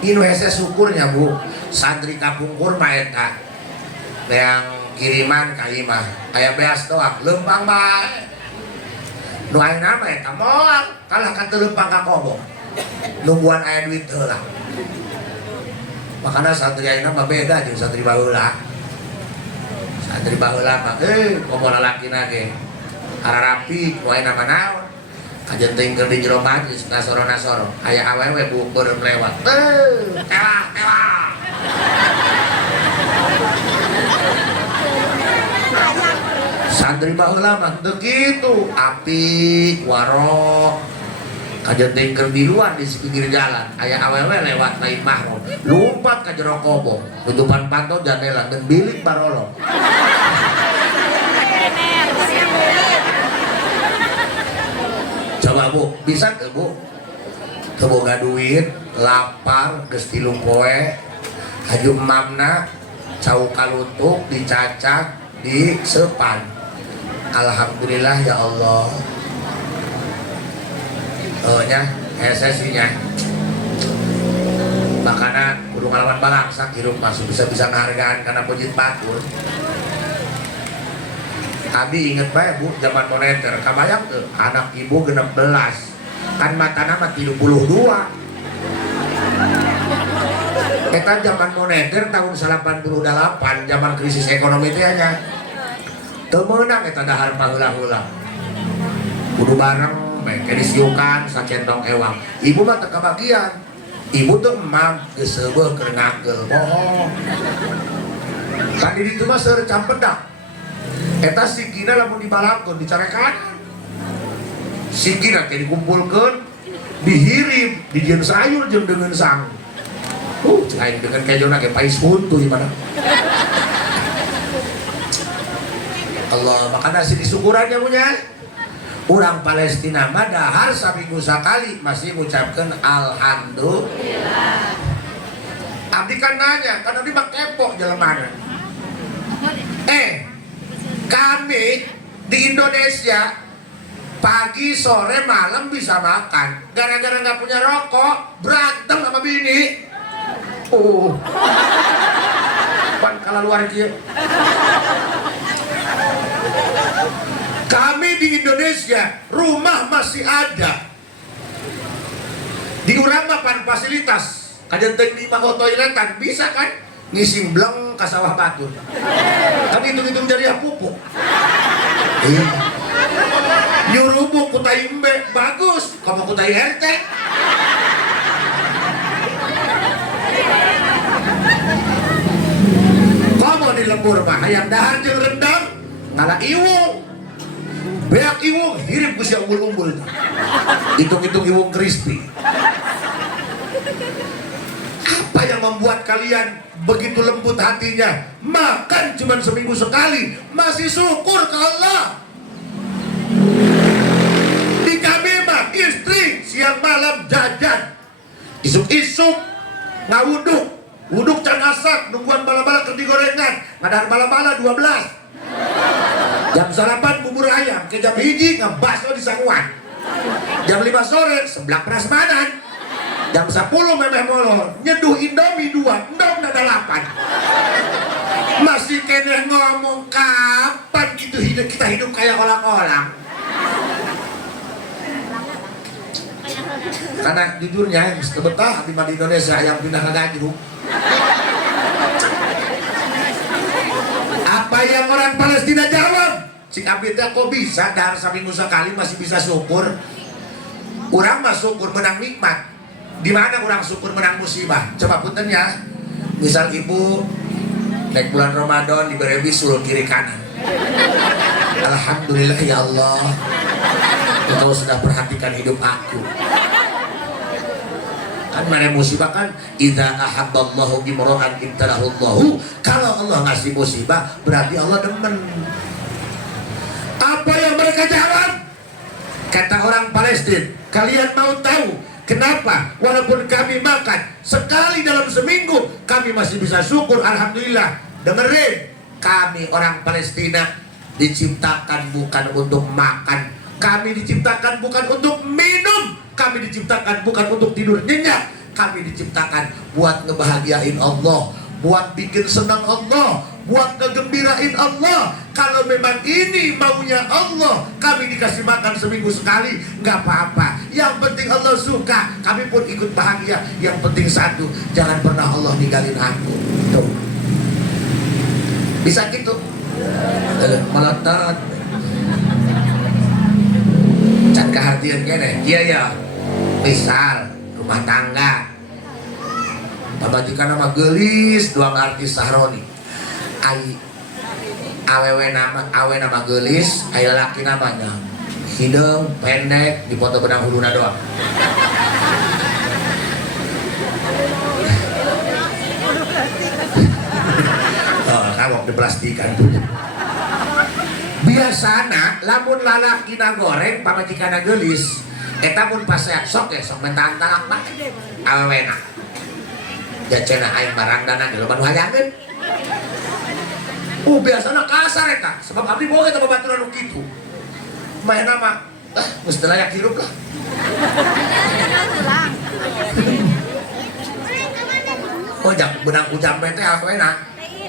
Inu hese syukurnya Bu, santri kapungkur mah eta. Yang kiriman ka imah aya beas doang lempang bae. Nu ayeuna mah eta moal kalah ka teu lempang ka kobong. Nungguan aya duit heula. Makanya santri ayeuna mah beda jeung santri baheula. Santri baheula mah komo lalakina ge ararapi ku ayeuna mah naon. Kajenting keur di jero majlis nasoro-nasoro aya awewe beureum lewat. Tewah. Santri baheula mah teu kitu, apik warok. Kajenting keur di luar di pinggir jalan, aya awewe lewat lain mahram, lumpat ka jero kobong, tutupan pantau jendela dan bilik barolong. Coba Bu, bisa ke Bu? Teu boga duit, lapar, geus 3 poe, haju emamna cau kalutuk dicacak di sepan. Alhamdulillah ya Allah. Nya SSI-nya. Makanya kudu ngalawan balangsak hirup masuk bisa ngehargaan karena pujit batur. Abi inget bae Bu zaman moneter, kabayang tuh anak ibu 16 kan matana mah 32. Kita zaman moneter tahun 88 zaman krisis ekonomi teh nya. Teu meunang eta dahar paheula-heula. Kudu bareng bae disiukan sacendong ewang. Ibu mah teu kabagian. Ibu tuh emam geus seubeul keur ngagel bohong. Kan di ditu mah seueur campedak. Eta sikina lamun dibalangkeun dicarekan. Sikina teh dikumpulkeun, dihirim, dijieun sayur jeung deungeun sang. Lain dengan kejona ke pais huntu di mana. Allah, makanya si disukurannya punya. Urang Palestina mah dahar saminggu sakali masih mengucapkan alhamdulillah. Abdi kan nanya, kan abdi mah kepo jelemana. Kami di Indonesia pagi, sore, malam bisa makan. Gara-gara nggak punya rokok, berantem sama bini. Pan kalau luar kia. Kami di Indonesia rumah masih ada. Di urang mah pan fasilitas. Kajenteung di mah toiletan bisa kan? Ngisi bleng ka sawah batur. Tapi hitung-hitung jariah pupuk. Nyuruh kutai embe bagus, kamu kutai RT. Kamu di lembur mah hayang dahar jeung rendang ngalah iwung. Beak iwung hirim ku sia umbul-umbul. Hitung-hitung iwung crispy. Apa yang membuat kalian begitu lembut hatinya? Makan cuma seminggu sekali masih syukur ke Allah. Di kami mah istri siang malam jajan, isuk-isuk ngawuduk, wuduk can asak, nungguan bala-bala keur digorengan, ngadar bala-bala 12. Jam 8 bubur ayam, ke jam 1 ngebaso di sanguan. Jam 5 sore seblak prasmanan. Jam 10 memeh molor, nyeduh Indomie 2, endom ada 8. Masih kene ngomong kapan gitu kita hidup kayak orang-orang. Karena jujurnya mesti betah di Indonesia yang pindah ke Gajruk. Apa yang orang Palestina jawab? Si Abidnya kok bisa dahar seminggu sekali masih bisa syukur? Orang mah syukur menang nikmat. Di mana orang syukur menang musibah? Coba punten ya. Misal ibu naik bulan Ramadan diberi bisul kiri kanan. Alhamdulillah ya Allah, Engkau sudah perhatikan hidup aku. Kan mana musibah kan? Idza ahabballahu imra'an ibtalahullahu. Kalau Allah ngasih musibah berarti Allah demen. Apa yang mereka jawab? Kata orang Palestina, kalian mau tahu kenapa walaupun kami makan sekali dalam seminggu kami masih bisa syukur? Alhamdulillah. Dengerin, kami orang Palestina diciptakan bukan untuk makan, kami diciptakan bukan untuk minum, kami diciptakan bukan untuk tidur nyenyak, kami diciptakan buat ngebahagiain Allah, buat bikin senang Allah, buat ngegembirain Allah. Kalau memang ini maunya Allah, kami dikasih makan seminggu sekali, nggak apa-apa. Yang penting Allah suka, kami pun ikut bahagia. Yang penting satu, jangan pernah Allah ninggalin aku. Tuh. Bisa gitu. Meletot. Can kehatiannya deh. Iya ya. Misal rumah tangga. Pamajikan nama gelis, doang artis Sahroni. Awewe nama gelis, aya laki namanya hidung pendek, dipoto benang huduna doang. Oh, kawok diplastikan. Biasana lamun lalakina goreng pamajikana gelis, eta mun pas sok mentaan talak mah awewena. Ya cenah aing barangdana di loba nu hayangeun. Biasana kasar eta, sebab abdi boga eta babaturan nu kitu. Main nama, geus teu layak hirup lah. Oh, jak benang ujampe teh awena.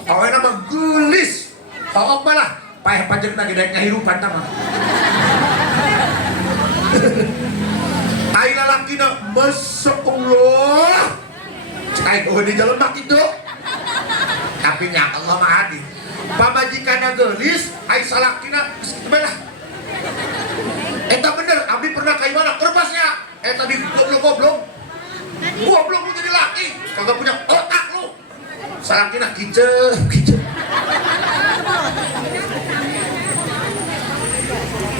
Awena mah gelis. Pokok malah paeh panjeunna ge daek ngahirupan tah mah. Ai lalakina masyaallah. Cai di jalan mak itu. Tapi nya Allah mah adil. Pamajikanna gelis, ai salakina sebelah. Eta bener, abdi pernah ka imana kerbasnya. Eta di goblok-goblok. Goblok lu jadi laki, kagak punya otak lu. Salakina kiceu.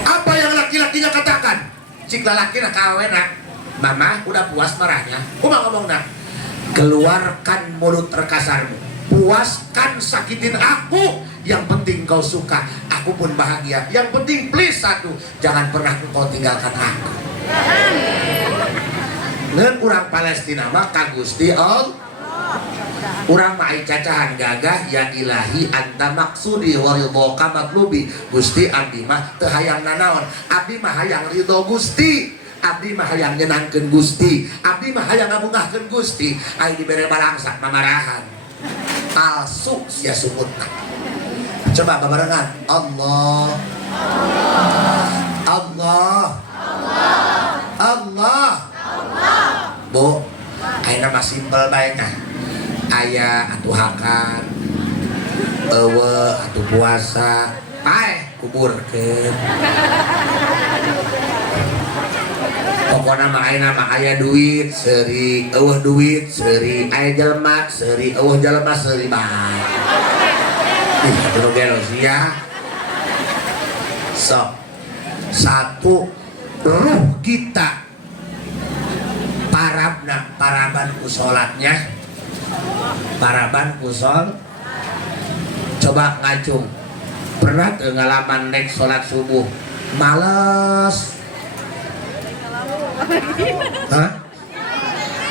Apa yang laki-lakinya katakan? Cik lalakina kawena, mama udah puas marahnya. Kumaha ngomongna? Keluarkan mulut terkasarmu, puaskan sakitin aku. Yang penting kau suka, aku pun bahagia. Yang penting please satu, jangan pernah kau tinggalkan aku. Ngan urang Palestina mah ka Gusti Allah. Urang mah ai cacahan gagah, ya ilahi anta maksudi wa ridhoka matlubi. Gusti abdi mah teu hayang nanaon, abdi mah hayang ridho Gusti. Abdi mah hayang nyenangkeun Gusti, abdi mah hayang ngabungahkeun Gusti. Ai dibere balangsak mamarahan. Palsu sia sumutna. Coba babarengan. Allah. Allah. Allah. Bu, ayeuna mah simpel bae tah. Aya atuh hakan. Eueuh atuh puasa. Paeh kuburkeun. Pokoknya mah ayeuna mah aya duit seuri, eueuh duit seuri, aya jelema seuri, eueuh jelema seuri bae. Ih, atuh gelo sia. Sok. Satu, ruh kita paraban ku salatnya. Paraban ku salat. Coba ngacung. Pernah teu ngalaman nek salat subuh males? Hah?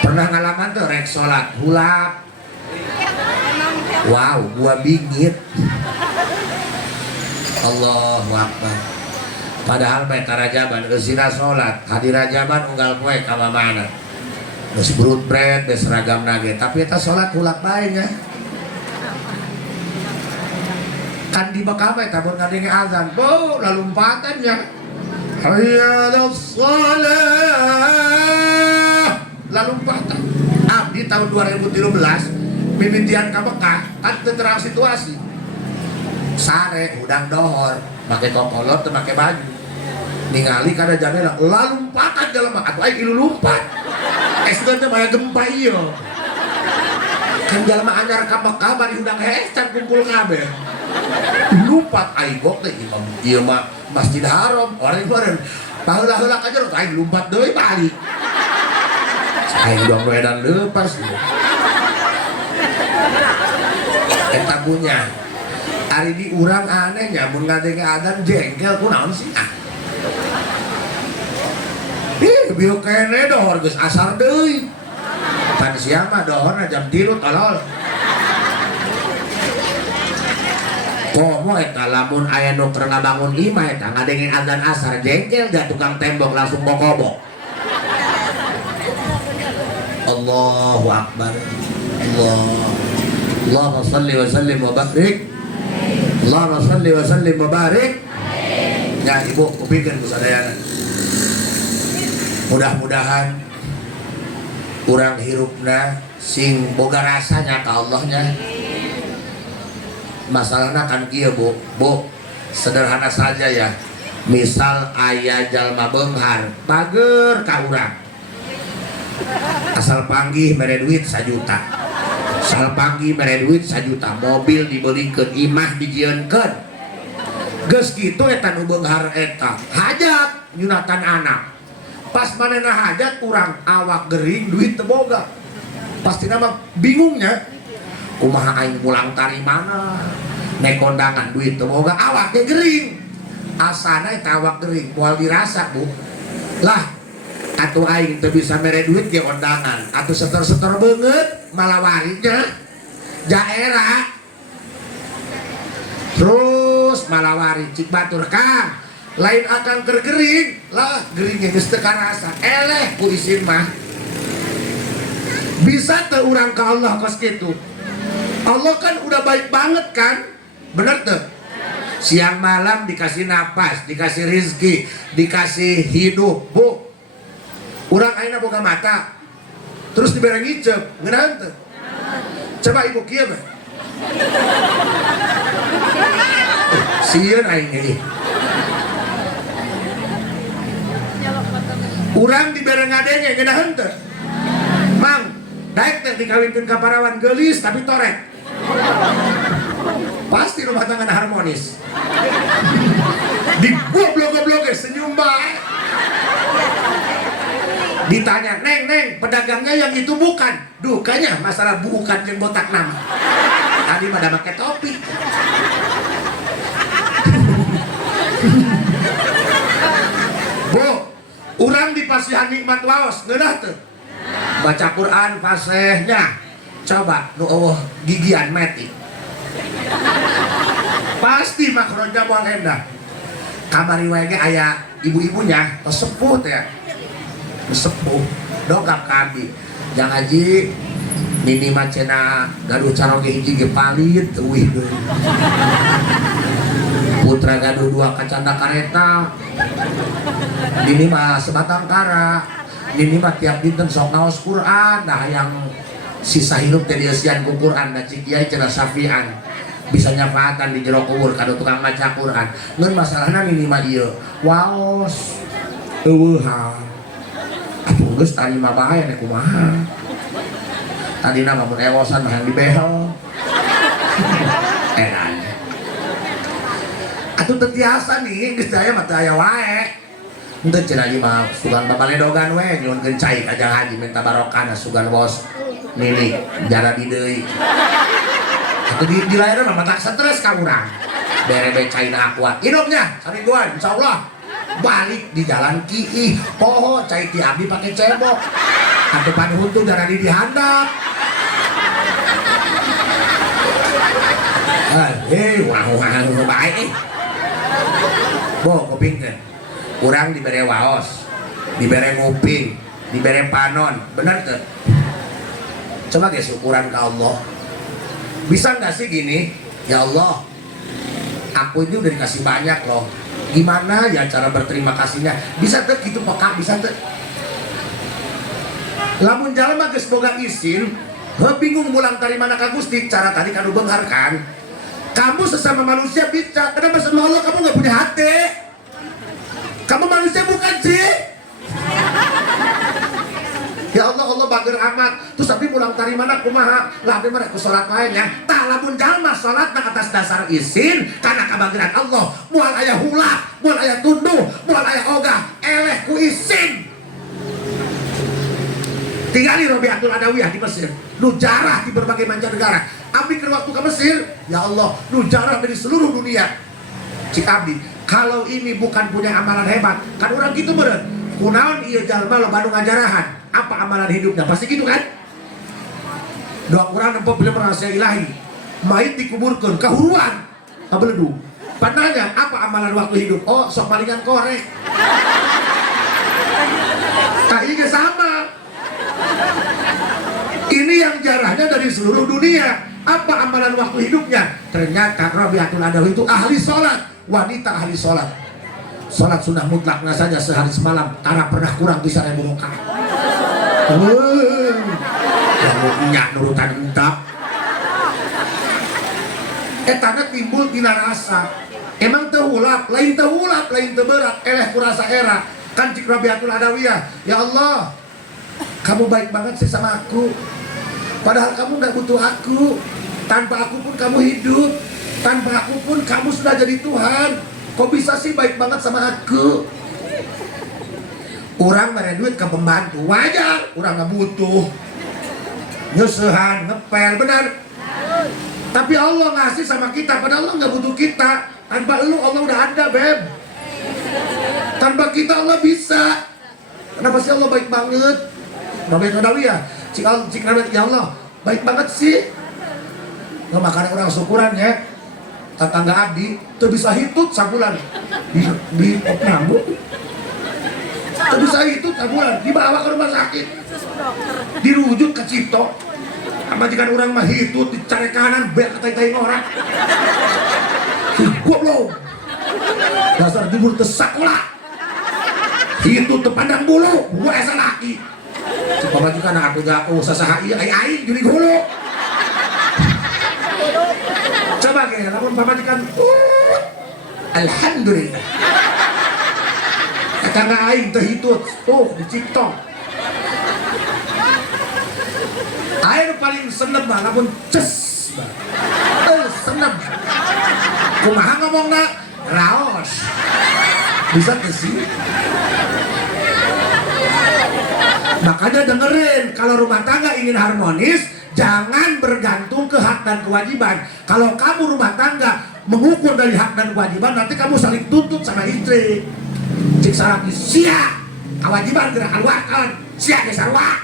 Pernah ngalaman tuh rek sholat hulap? Wow, gua bingit. Allahu Akbar. Padahal mereka rajaban gesina sholat, hadir rajaban unggal poe ka mana? geus brut bread geus seragam nage tapi eta salat ulah bae nya kan di Mekah mah eta mun ngadenge azan bo lalumpatan nya hayya 'alas shalah lalumpatan abdi tahun 2013 mimitian ka Mekah kan teu terang situasi sare udang dohor make kokolot teu make baju ningali kada jadela lalumpatan jelema atuh aya ilu lumpat eskeun teh maya gempa ieu kan jelema anyar ka Mekah bari udang hecan kumpul kabeh lumpat aigok teh imam ieu mah Masjid Haram orang kemarin baheula-heula ka jero aing lumpat deui balik aing udang wedan leupas eta punya hari di urang aneh nya mun ngadenge adzan jengkel kunaon sih ah bieu kene dohor geus asar deui pan siang mah dohorna jam 3 tolol komo eta lamun aya nu keur ngabangun imah eta ngadenge adzan asar jengkel da tukang tembok langsung bokobok Allahu Akbar Allahumma shalli wa sallim wa barik Allahumma shalli wa sallim wa barik ya ibu kupikeun ku sadayana mudah-mudahan urang hirupna sing boga rasanya ka Allahnya masalahnya kan kieu bu sederhana saja ya misal aya jalma beunghar bager ka urang asal panggih mere duit 1 juta asal panggih mere duit 1 juta mobil dibelikeun imah dijieunkeun geus kitu eta nu beunghar eta hajat nyunatan anak pas manehna hajat urang awak gering duit teu boga pasti nama bingungnya kumaha aing pulang tari mana naik kondangan duit teu boga awaknya gering asana eta awak gering moal dirasa bu lah atuh aing teu bisa mere duit ge kondangan atuh setor-setor beungeut malawarinya jaera terus malawari cik batur kang lain akan kergering lah geringnya geus teu karasa eleh ku isin mah bisa teu urang ka Allah kos kitu Allah kan udah baik banget kan bener tuh siang malam dikasih napas dikasih rizki dikasih hidup bu urang aina boga mata terus dibere ngicep ngeunaan teu coba ibu kieu mah sieun aing ini urang dibere ngadenge ngeunaan teu mang daek teh dikawinkeun ka parawan geulis tapi torek pasti rumah tangga harmonis di goblok-goblok senyum bae ditanya neng pedagangnya yang itu bukan dukanya masalah bukan yang botak nama tadi pada pakai topi bu urang dipasihan nikmat waos ngeudah teu baca Quran fasihnya coba nu eueuh gigian meti pasti makronya moal endah kamari wae ge aya ibu-ibunya sepuh teh sepuh dongkap ka abdi jang haji nini mah cenah gaduh caroge hiji ge palit euih deui putra gaduh 2 kacanda kareta nini mah sebatang kara nini mah tiap dinten sok ngaos Quran nah yang sisa hidup teh dieusian ku Quran da cik kiai cenah Syafi'an bisa nyafaatan di jero kubur kado tukang maca Quran ngeun masalahna nini mah ieu waos eueuhan atuh geus tadi mah bae nek kumaha tadina mah mun ewosan mah yang dibehel edan atuh teu tiasa nih geus daya mah teu aya wae henteu cenah ieu mah sugan babaledogan we nyuhunkeun cai ka Jang Haji minta barokahna sugan bos nini jara di deui atuh di lahiran mah matak stres ka urang bere bae caina akuat hidupnya sariguan insyaallah balik di jalan kiih poho cai ti abdi pake cebok atuh panuhun jara di dihandap wah bae bo kuping teh urang dibere waos dibere nguping diberi panon, benar tuh? Coba guys syukuran ke Allah. Bisa nggak sih gini? Ya Allah, aku ini udah dikasih banyak loh. Gimana ya cara berterima kasihnya? Bisa tuh gitu peka, bisa tuh. Lamun jalan mah geus boga izin, bingung mulang dari mana ka Gusti, cara tadi kanu beunghar kan. Kamu sesama manusia bisa, kenapa sama Allah kamu nggak punya hati? Kamu manusia bukan sih? Ya Allah, Allah bager amat. Terus tapi pulang dari mana kumaha? Lah abdi mah ku salat lain ya. Tah lamun jalma salatna atas dasar izin karena kabageran Allah. Moal aya hula, moal aya tunduh, moal aya ogah, eleh ku izin. Tinggali Robiatul Adawiyah di Mesir, nu jarah di berbagai mancanegara. Abdi ke waktu ke Mesir, ya Allah, nu jarah dari seluruh dunia. Cik Abdi, kalau ini bukan punya amalan hebat, kan orang gitu beren. Kunaon ieu jalma lo Bandung ngajarahan, apa amalan hidupnya? Pasti gitu kan? Doa Quran nempo bila rahasia ilahi. Mayit dikuburkeun kahuruan, kabeledu. Pananya apa amalan waktu hidup? Oh, sok palingan korek. Kayaknya sama. Ini yang jarahnya dari seluruh dunia. Apa amalan waktu hidupnya? Ternyata Rabiatul Adawi itu ahli sholat, wanita ahli sholat. Sholat sunnah mutlaknya saja sehari semalam, karena pernah kurang bisa 1000 rakaat. Yang punya nurutan entap. Etana timbul tina rasa. Emang tehulap, lain teberat, eleh kurasa era. Kan cik Rabiatul Adawiyah, ya Allah, kamu baik banget sih sama aku. Padahal kamu gak butuh aku. Tanpa aku pun kamu hidup. Tanpa aku pun kamu sudah jadi Tuhan. Kok bisa sih baik banget sama aku? Orang mere duit ke pembantu, wajar. Orang gak butuh. Nyusuhan, ngepel, benar. Tapi Allah ngasih sama kita, padahal Allah gak butuh kita. Tanpa lu Allah udah ada, Beb. Tanpa kita Allah bisa. Kenapa sih Allah baik banget? Rabiatul Adawiyah, cik Rabiat, ya Allah, baik banget sih. Nggak makan orang syukuran ya. Tetangga Abdi, tuh bisa hitut sabulan di nyambut. Tuh bisa hitut sabulan, dibawa ke rumah sakit, dirujuk ke Cipto. Sama jika orang mah hitut, dicari kanan, biar ketai-tai orang. Goblok, dasar jubur tesakola. Hitut tepandang bulu, gua esa laki. Bapak juga anak aku gak usah sahai, ai jadi hulu. Coba kayak, namun bapak juga, alhamdulillah. Karena aing terhitut, tuh diciptok. Air paling senep mah, namun ces, senep. Kumaha ngomongna, raos. Bisa kesini. Makanya dengerin, kalau rumah tangga ingin harmonis, jangan bergantung ke hak dan kewajiban. Kalau kamu rumah tangga mengukur dari hak dan kewajiban, nanti kamu saling tuntut sama istri. Cik sarap sia, kewajiban gerakan wakan, sia gesarwa.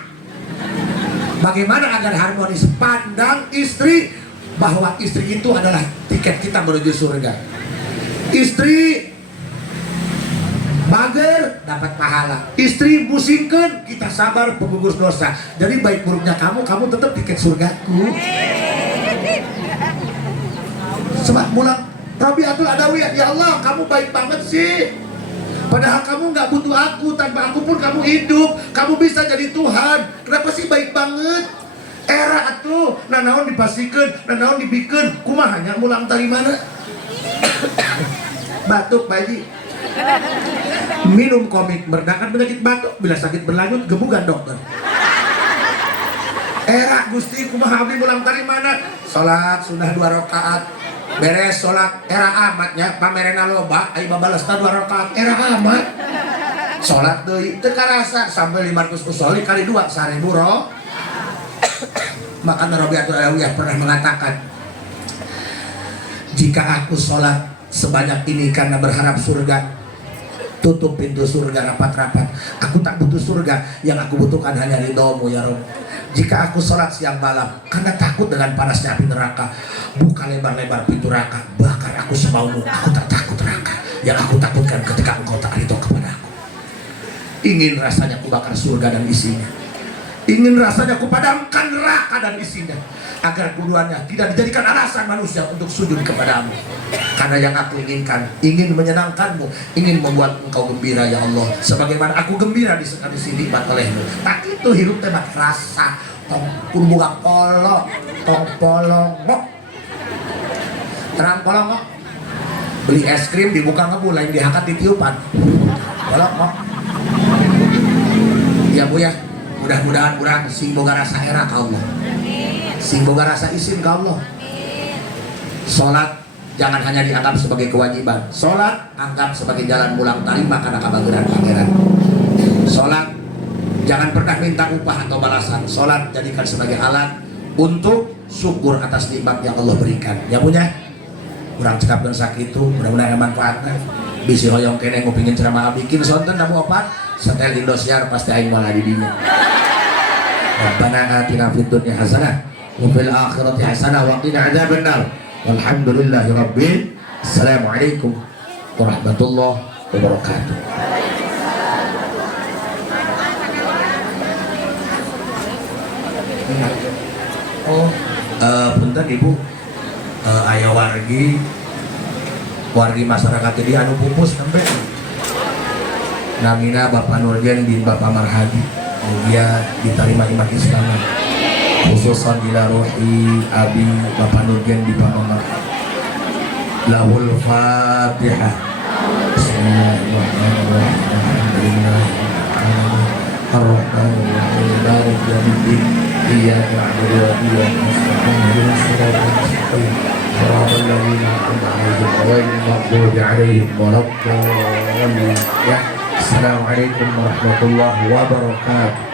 Bagaimana agar harmonis? Pandang istri bahwa istri itu adalah tiket kita menuju surga. Istri bager dapat pahala, istri musingkeun kita sabar penggugur dosa. Jadi baik buruknya kamu tetap tiket surgaku. Sebab mulang Rabiatul Adawiyah, ya Allah kamu baik banget sih. Padahal kamu nggak butuh aku, tanpa aku pun kamu hidup, kamu bisa jadi Tuhan. Kenapa sih baik banget? Era atuh, nanaon dipasikeun, nanaon dibikeun, kumahanya mulang dari mana? Batuk bayi. Minum komik meredakan penyakit batuk, bila sakit berlanjut gebukan dokter. Era Gusti kumaha abdi mulang dari mana? Salat sudah 2 rakaat. Beres salat era amatnya pamerena loba ai babalesna 2 rakaat era amat. Salat deui teu karasa sampai 500 usolli kali 2 1000 roh. Maka Rabiatul Adawiyah pernah mengatakan, jika aku salat sebanyak ini karena berharap surga, tutup pintu surga rapat-rapat. Aku tak butuh surga, yang aku butuhkan hanya ridhomu ya Rabb. Jika aku sholat siang malam karena takut dengan panasnya api neraka, buka lebar-lebar pintu neraka, bakar aku semaumu. Aku tak takut neraka, yang aku takutkan ketika engkau tak ridho kepada aku. Ingin rasanya ku bakar surga dan isinya. Ingin rasanya ku padamkan neraka dan isinya, agar keduanya tidak dijadikan alasan manusia untuk sujud kepadamu. Karena yang aku inginkan, ingin menyenangkanmu, ingin membuat engkau gembira ya Allah, sebagaimana aku gembira disekali nikmat olehmu. Tak itu hidup temat rasa tong kurbuka kolok tong polongok terang polongok. Beli es krim dibuka ngebul, lain dihakat ditiupan polongok. Ya Bu ya, mudah-mudahan kurang sing boga rasa era ka Allah, sing boga rasa isin ka Allah. Sholat jangan hanya dianggap sebagai kewajiban. Sholat anggap sebagai jalan pulang tarima karena kabageran pangeran. Sholat jangan pernah minta upah atau balasan. Sholat jadikan sebagai alat untuk syukur atas nikmat yang Allah berikan. Ya punya kurang cekap dan sakit itu, mudah-mudahan manfaatnya. Bisi hoyong kene ngupingin ceramah bikin sonten namu opat setel Indosiar pasti aing malah di dinya. Rabbana atina fid dunya hasanah wa fil akhirati hasanah wa qina adzabannar. Walhamdulillahirabbil. Assalamualaikum warahmatullahi wabarakatuh. Oh, punten Ibu, aya wargi masyarakat di anu pupus nembe. Namina Bapak Nurjan bin Bapak Marhadi, dia diterima iman Islam. Khususan ila ruhi Abi Bapak Nurjan di Bapak Marhadi. Lahul Fatihah. Bismillahirrahmanirrahim. Ar-Rahmanir-Rahim. Maliki yaumiddin. Iyyaka na'budu wa iyyaka nasta'in. Ihdinas siratal mustaqim. Shiratal ladzina an'amta 'alaihim ghairil maghdubi 'alaihim waladdallin. Assalamualaikum warahmatullahi wabarakatuh.